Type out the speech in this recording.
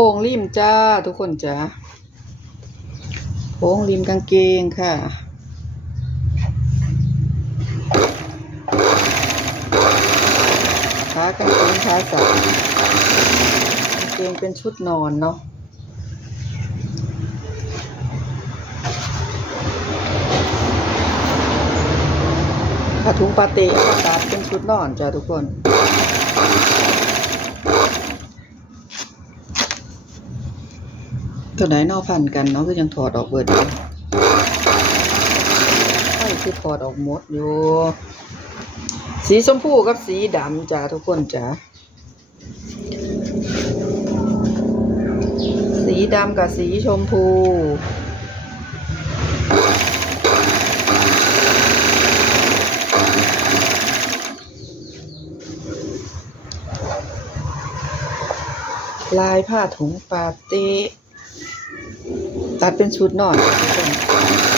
พงริมจ้าทุกคนจ้าโพงริมกางเกงค่ะขากางเกงขาสับกางเกงเป็นชุดนอนเนาะผ้าถุงปาเต้ตัดเป็นชุดนอนจ้าทุกคนตัวไหนนอกพันกันเนาะคือยังถอดออกเบิดอยู่ไม่คือถอดออกหมดอยู่สีชมพูกับสีดำจ้าทุกคนจ้าสีดำกับสีชมพูลายผ้าถุงปาเต้ตัดเป็นชุดนอนทุกคน